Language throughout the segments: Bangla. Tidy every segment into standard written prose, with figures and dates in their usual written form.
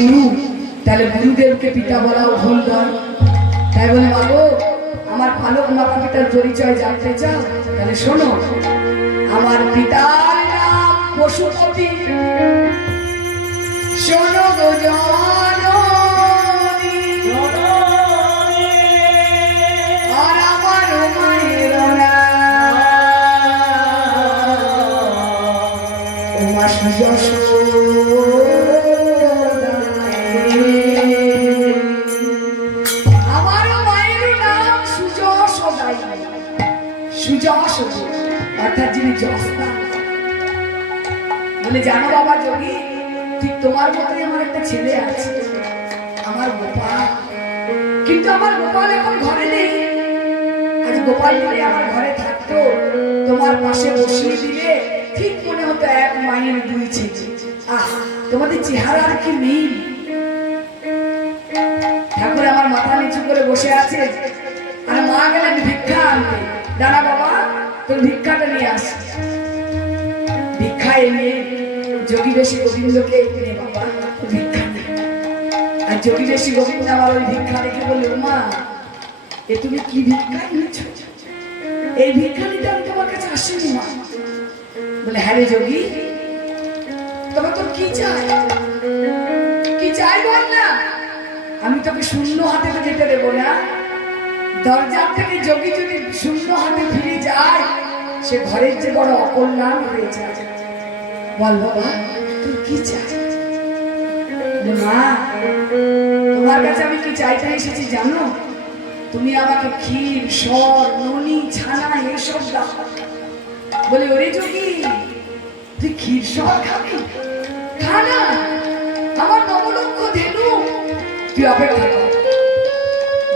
গুরু, তাহলে গুরুদেবকে পিতা বলাও ভুল নয়। তাই বলে বাবু আমার পালক মাতা পিতার পরিচয় জানতে চাও, তাহলে শোনো। আমার পিতার নাম পশুপতি, শোনো গো জননী, আর আমার মায়ের নাম উমা সুযশোদা। আমারও মায়ের নাম সুযশোদাই, সুযশোদা অর্থাৎ যিনি যশোদা। বলে জানো বাবা যোগী, ঠিক তোমার মতোই আমার একটা ছেলে আছে, আমার গোপাল। কিন্তু আমার গোপাল এখন ঘরে নেই। আজ গোপাল যদি আমার ঘরে থাকতো, তোমার পাশে বসিয়ে দিলে ঠিক মনে হতো এক মায়ের দুই ছেলে। আহ, তোমাদের চেহারার কি মিল। ঠাকুর আমার মাথা নিচু করে বসে আছে, আর মা গেলেন ভিক্ষা আনতে। দাঁড়া বাবা, তোর ভিক্ষাটা নিয়ে আস। ভিক্ষা এনে যোগী বেশি গোবিন্দকে নে বাবা ভিক্ষা নে। আর যোগী বেশি গোবিন্দ আমার ওই ভিক্ষা দেখে বলল, মা এ তুমি কি ভিক্ষা এনেছো? এই ভিক্ষা নিতে আমি তোমার কাছে আসিনি মা। বলে হ্যাঁ রে যোগী, তবে তোর কি চাই? কি চাই বল না। আমি তোকে শূন্য হাতে তো যেতে দেবো না। দরজার থেকে যোগী যদি শূন্য হাতে ফিরে যায়, সে ঘরের যে বড় অকল্যাণ হয়ে যায়। বল বাবা তুই কি চাই? মা তোমার কাছে আমি কি চাইতে এসেছি জানো? তুমি আমাকে ক্ষীর, সর, ননি, ছানা এসব দাও। বলে ওরে যোগী, তুই ক্ষীর সর খাবি? খা না, আমার নবলক্ষ ধেনু। তুই অপেক্ষা কর।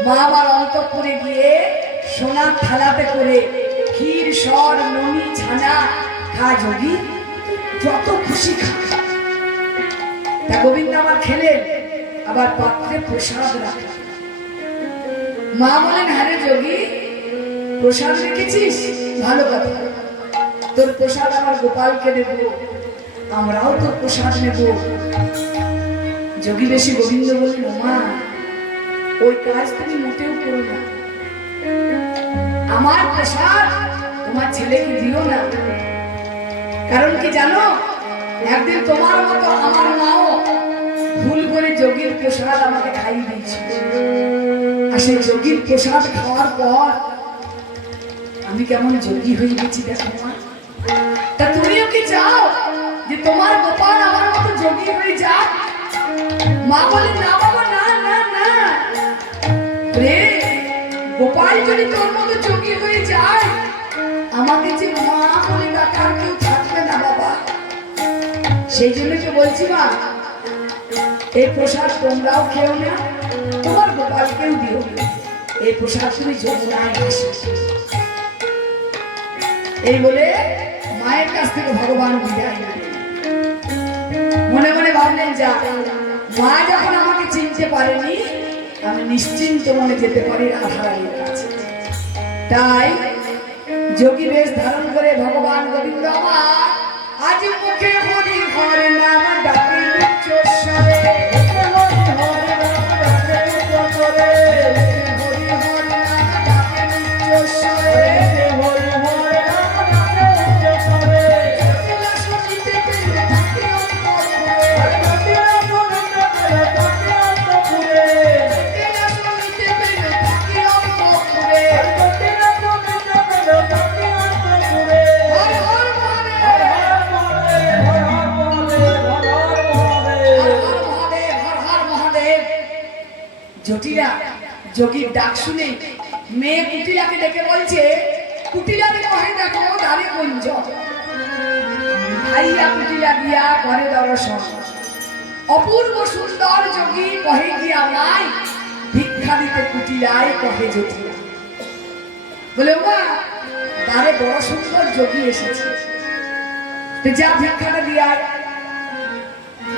মা আবার অন্তঃপুরে গিয়ে সোনার থালাতে করে ক্ষীর, সর, ননি, ছানা খা যোগী, যত খুশি খা। তা গোবিন্দ আমার খেলেন, আবার পাত্রে প্রসাদ রাখা। মা বলেন হ্যাঁ রে যোগী, প্রসাদ রেখেছিস, ভালো কথা। তোর প্রসাদ আমার গোপালকে দেব, আমরাও তোর প্রসাদ নেব। যোগী বেশি গোবিন্দ বললেন, মা ওই কাজ তুমি মোটেও করো না। আমার প্রসাদ তোমার ছেলেকে দিও না। কারণ কি জানো, একদিন তোমার মতো আমার মাও ভুল করে যোগীর প্রসাদ আমাকে খাইয়ে দিয়েছিল। আর সেই যোগীর প্রসাদ খাওয়ার পর আমি কেমন যোগী হয়ে গেছি দেখো মা। তা তুমিও কি চাও যে তোমার গোপাল আমার মতো যোগী হয়ে যাক? মা বলে না বাবা, না না না রে, গোপাল যদি তোর মতো যোগী হয়ে যায়, আমাকে যে মা বলে ডাকার কেউ থাকবে না বাবা। সেই জন্য তো বলছি মা, এই প্রসাদ তোমরাও খেও না, তোমার গোপালকেও দিও। এই প্রসাদ তুমি যমুনায় আসো। এই বলে মায়ের কাছ থেকে ভগবান বিদায় নিলেন। মনে মনে ভাবলেন, যা মা যখন আমাকে চিনতে পারেনি, আমি নিশ্চিন্ত মনে যেতে পারি রাধারানীর কাছে। তাই যোগী বেশ ধারণ করে ভগবান গোবিন্দ আমার আজ মুখে হরি হর নাম ডাকে উচ্চস্বরে, হরি হর নাম ডাকে উচ্চস্বরে, হরি হর নাম ডাকে উচ্চস্বরে, হরি হর নাম ডাকে উচ্চস্বরে। জটিলা শুনিতে পেলে থাকে অন্তঃপুরে, জটিলা শুনিতে পেলে থাকে অন্তঃপুরে, জটিলা শুনিতে পেলে থাকে অন্তঃপুরে, জটিলা শুনিতে পেলে থাকে অন্তঃপুরে। হর হর মহাদেব, হর হর মহাদেব, হর হর মহাদেব, হর হর মহাদেব, হর হর মহাদেব। জটিলা যোগীর ডাক শুনে মেয়ে কুটিলাকে ডেকে বলছে, কুটিলারে কহে দেখো দ্বারে কুঞ্জ। ভাইয়া কুটিলা দিয়া করে দর্শন, অপূর্ব সুন্দর যোগী কহে গিয়া মাই, ভিক্ষা দিতে কুটিলায় কহে জটিলা। বলে মা দ্বারে বড় সুন্দর যোগী এসেছে, তো যা ভিক্ষাটা দিয়া।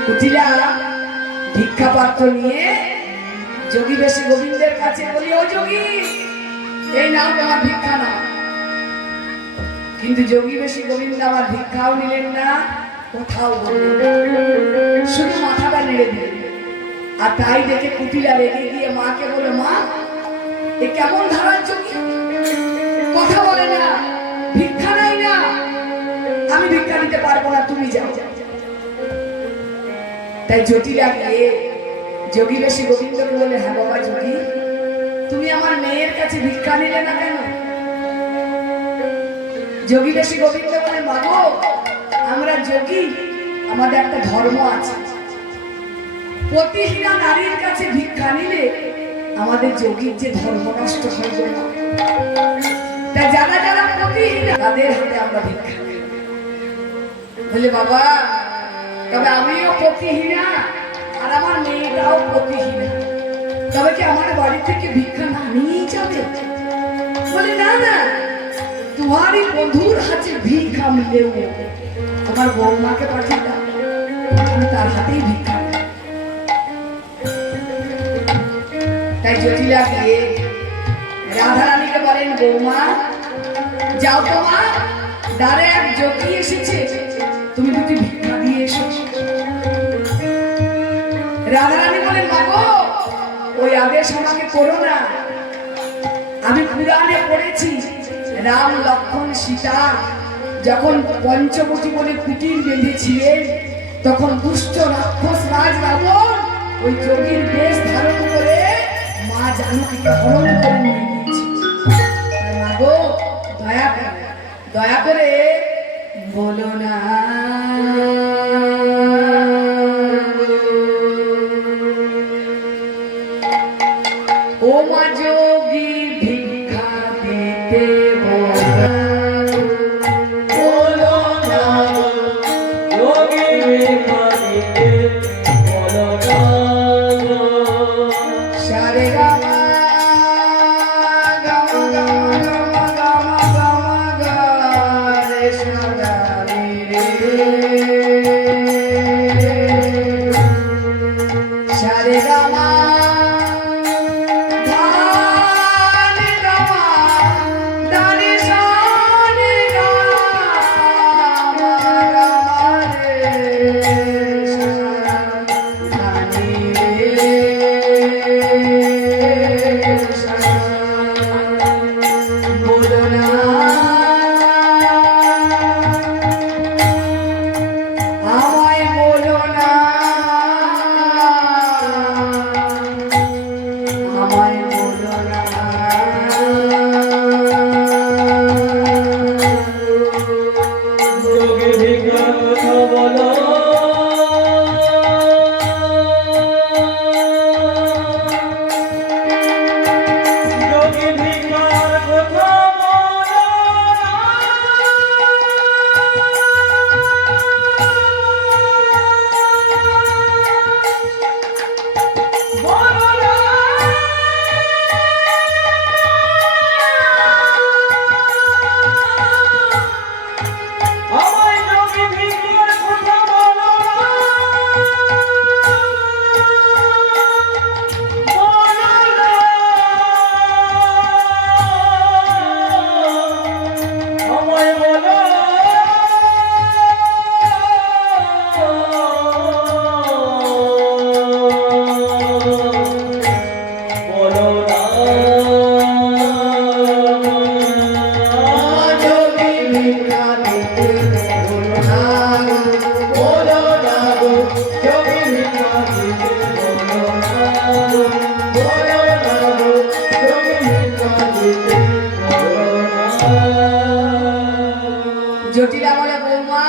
কুটিলা ভিক্ষা পাত্র নিয়ে যোগী বেশি গোবিন্দের কাছে বলি, ও যোগী এই নাও তোমার ভিক্ষা নাও। কিন্তু যোগী বেশি গোবিন্দ আমার ভিক্ষাও নিলেন না, কোথাও বললেন না, শুধু মাথাটা নেড়ে দিলেন। আর তাই দেখে কুটিলা রেগে গিয়ে মাকে বলে, মা এ কেমন ধারার যোগী, কথা বলে না, ভিক্ষা নাই না, আমি ভিক্ষা দিতে পারবো না, তুমি যাও। তাই জটিলা গিয়ে যোগী বেশি গোবিন্দকে বলে, হ্যাঁ বাবা যোগী, তুমি আমার মেয়ের কাছে ভিক্ষা নিলে না কেন? যোগী বেশি গোবিন্দ বলে, মাগো আমরা যোগী, আমাদের একটা ধর্ম আছে, প্রতিহীনা নারীর কাছে ভিক্ষা নিলে আমাদের যোগীর যে ধর্ম নষ্ট হয়ে যায়, তাই যারা যারা প্রতিহীনা তাদের হাতে আমরা ভিক্ষা নিই। বলে, বাবা তবে আমিও প্রতিহীনা আর আমার মেয়েটাও প্রতিহীনা, তবে কি আমার বাড়ি থেকে ভিক্ষা না নিয়েই যাবে? বলে, না না, তোমারই বন্ধুর হাতে ভিক্ষা মিলেও তোমার বৌমাকে পাঠিয়ে দাও, আমি তার হাতেই ভিক্ষা নেব। তাই জটিলা গিয়ে রাধারানীকে বলেন, বৌমা যাও তো মা, দ্বারে এক যোগী এসেছে, তুমি দুটি ভিক্ষা দিয়ে এসো। রাধারানী বলেন, মাগো ওই আদেশ আমাকে করো না, আমি পুরাণে পড়েছি রাম লক্ষ্মণ সীতা যখন পঞ্চবটী বলে কুটির বেঁধেছিলেন, তখন দুষ্ট রাক্ষস রাজ রাবণ ওই যোগীর বেশ ধারণ করে মা জানকীকে হরণ করে নিয়ে গিয়েছে। মাগো দয়া করে বলো না, ও মা যোগী ভিক্ষা দিতে বলো না, যোগী ভিক্ষা দিতে বলো না। সারে গামা গামা গামা গামা গামা গামা রে সাদা রে, সারে গামা ধানি গামা ধানি সানি গামা গামা রে সাদা ধানি রে সাদা। বলো না আমায়, বলো না আমায়, বলো না। যোগী ভিক্ষার কথা বলো, যোগী ভিক্ষার কথা বলো না, বলো না। আমায় যোগী ভিক্ষার কথা বলো না, বলো না। আমায় বলো, বলো না। যোগী ভিক্ষা দিতে বলো না, বলো না গো, যোগী ভিক্ষা দিতে বলো না, বলো না গো, যোগী ভিক্ষা দিতে বলো না। জটিলা বলে, বৌমা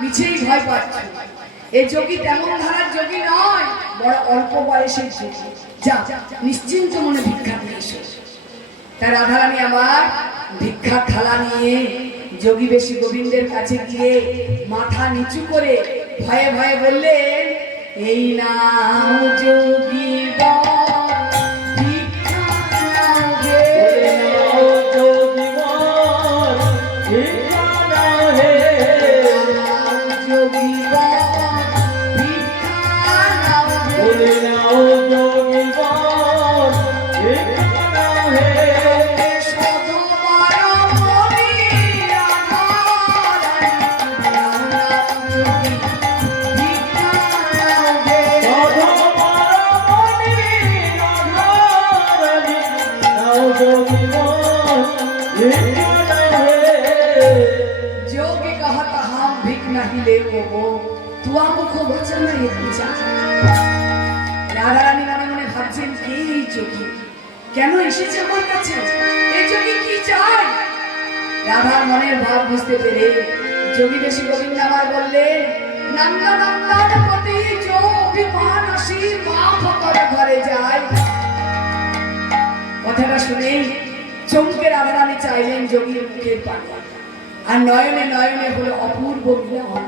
মিছেই ভয় পাচ্ছ, এই যোগী তেমন ধারার যোগী নয়, বড় অল্প বয়সের যোগী, যা নিশ্চিন্ত মনে ভিক্ষা দিয়ে এসো। তাই রাধারানী আমার ভিক্ষা থালা নিয়ে যোগী বেশি গোবিন্দের কাছে গিয়ে মাথা নিচু করে ভয়ে ভয়ে বললেন, এই নাও যোগী বর, ভিক্ষা নাও গে। ও যোগী বর, ভিক্ষা নাও হে। যোগী বর, ভিক্ষা নাও গে। বলে নাও যোগী বর, ভিক্ষা নাও হে। সদবার মনি রাধারানী, নাও নাও যোগী, ভিক্ষা নাও গে। সধবার वो तू आमुखो वचन ये पूछा রাধা রানী মনে মনে ভাবছেন কে এই যোগী কেন এসেছে আমার কাছে এই যোগী কি চায় রাধার মনের ভাব বুঝতে পেরে যোগী বেশি গোবিন্দ আমার বললেন নন্দা নন্দন পতি जो অভিমান আসি মাফ করে ঘরে যায় কথাটা শুনে চমকে রাধা রানী চাইলেন যোগীর মুখের পানে আর নয়নে নয়নে হলো অপূর্ব মিলন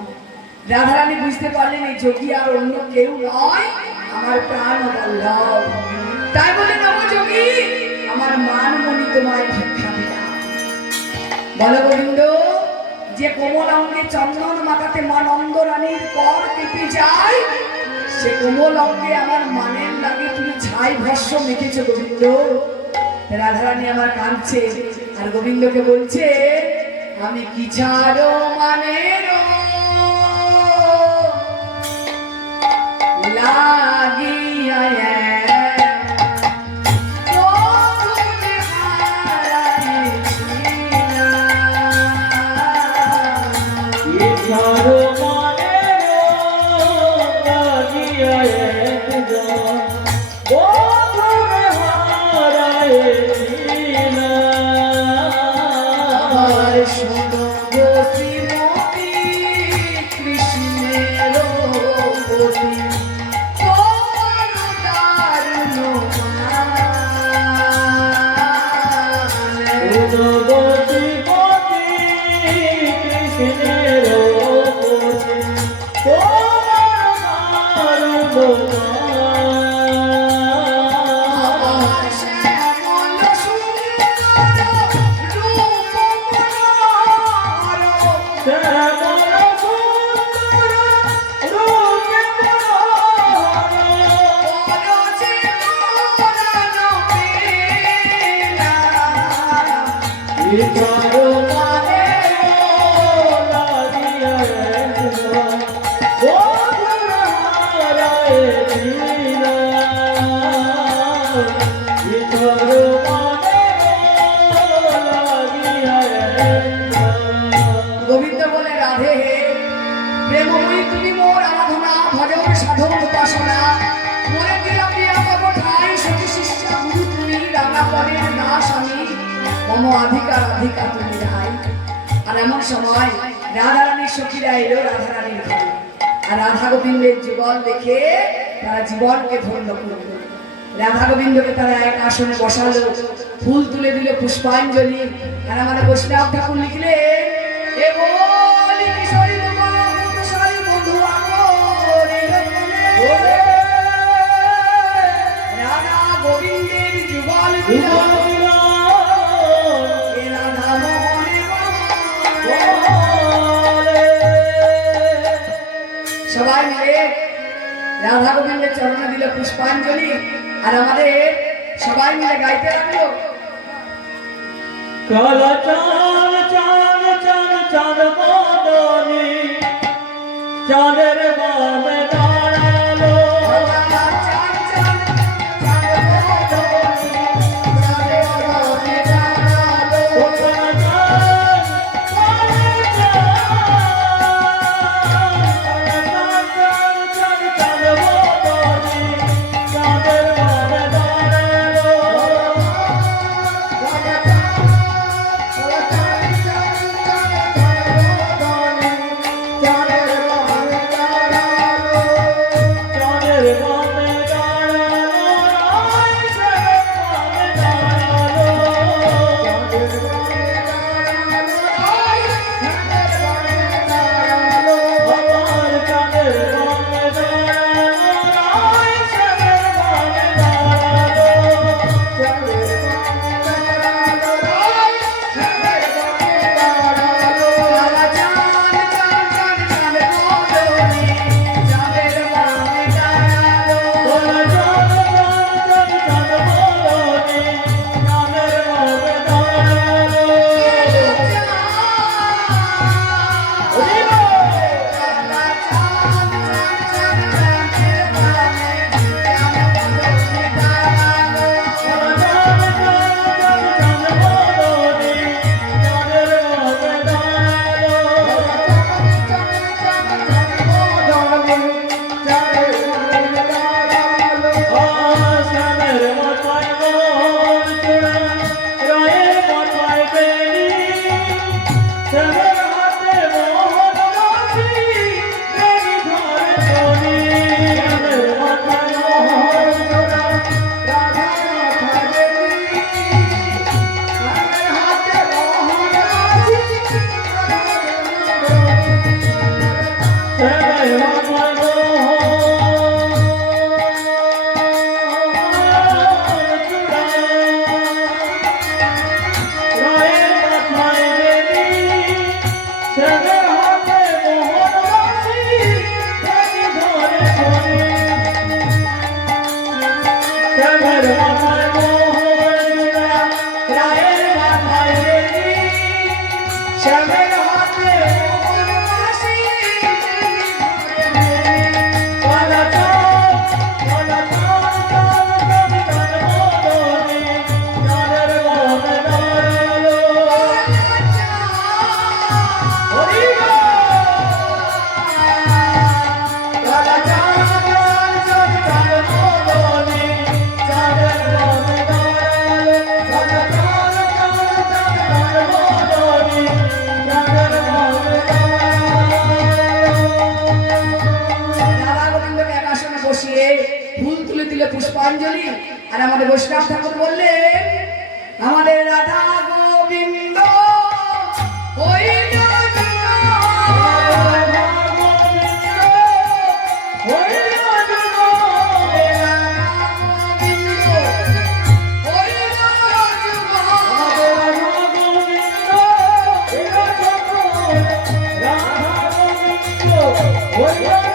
রাধা রানী বুঝতে পারলেন এই যোগী আর অন্য কেউ নয় আমার প্রাণ বল্লভ তাই বলে নব যোগী আমার মানমণি তোমায় ভিক্ষা দিলাম বলো গোবিন্দ যে কোমল অঙ্গে চন্দন মাথাতে মা নন্দ রানীর কর কেটে যায় সে কোমল অঙ্গে আমার মানের লাগে তুমি ছাই ভস্য মেখেছো গোবিন্দ রাধা রানী আমার কাঁদছে আর গোবিন্দকে বলছে আমি কি ছাড়ো মানের লাগিয়া গোবিন্দ বলে রাধে প্রেমময়ী তুমি মোর আরাধনা ভজন সাধন উপাসনা মনে দিলাম দিয়া কব ঠাই সখী শিষ্যা গুরু তুমি রাঙা পদের দাস আমি মম অধিকার অধিকার তুমি রাই আর এমন সময় রাধা রানীর সখীরা এলো রাধা রানীর ঘরে আর রাধা গোবিন্দের জীবন দেখে তারা জীবনকে ধন্য করল রাধা গোবিন্দকে তারা এক আসনে বসালো ফুল তুলে দিল পুষ্পাঞ্জলি আর আমাদের বৈষ্ণব ঠাকুর লিখলে এ বলি কিশোরী কিশোরী বন্ধু রাধা গোবিন্দের যুগল রাধা সবাই মিলে রাধা গোবিন্দের চরণে দিল পুষ্পাঞ্জলি আর আমাদের সবাই মিলে গাইতে লাগলো কালা চাঁদ চাঁদ চাঁদ চাঁদ বদনি চাঁদের বামে দাঁড়ালো শ্যামের মাথায় মোহর রায়ের মাথায় বেনি শ্যামের হাতে মোহর বাঁশি কালা চাঁদ কালা চাঁদ চাঁদ চাঁদ মদনে চাঁদের মনে দাঁড়ালো হরি বল কালা চাঁদ চাঁদ চাঁদ মদনে চাঁদের মনে দাঁড়ালো কালা চাঁদ চাঁদ চাঁদ মদনে চাঁদের মনে রাধা গোবিন্দকে এক আসনে বসিয়ে ফুল তুলে দিলে পুষ্পাঞ্জলি। আর আমাদের বৈষ্ণব ঠাকুর বললেন, আমাদের রাধা গোবিন্দ হইল Govinda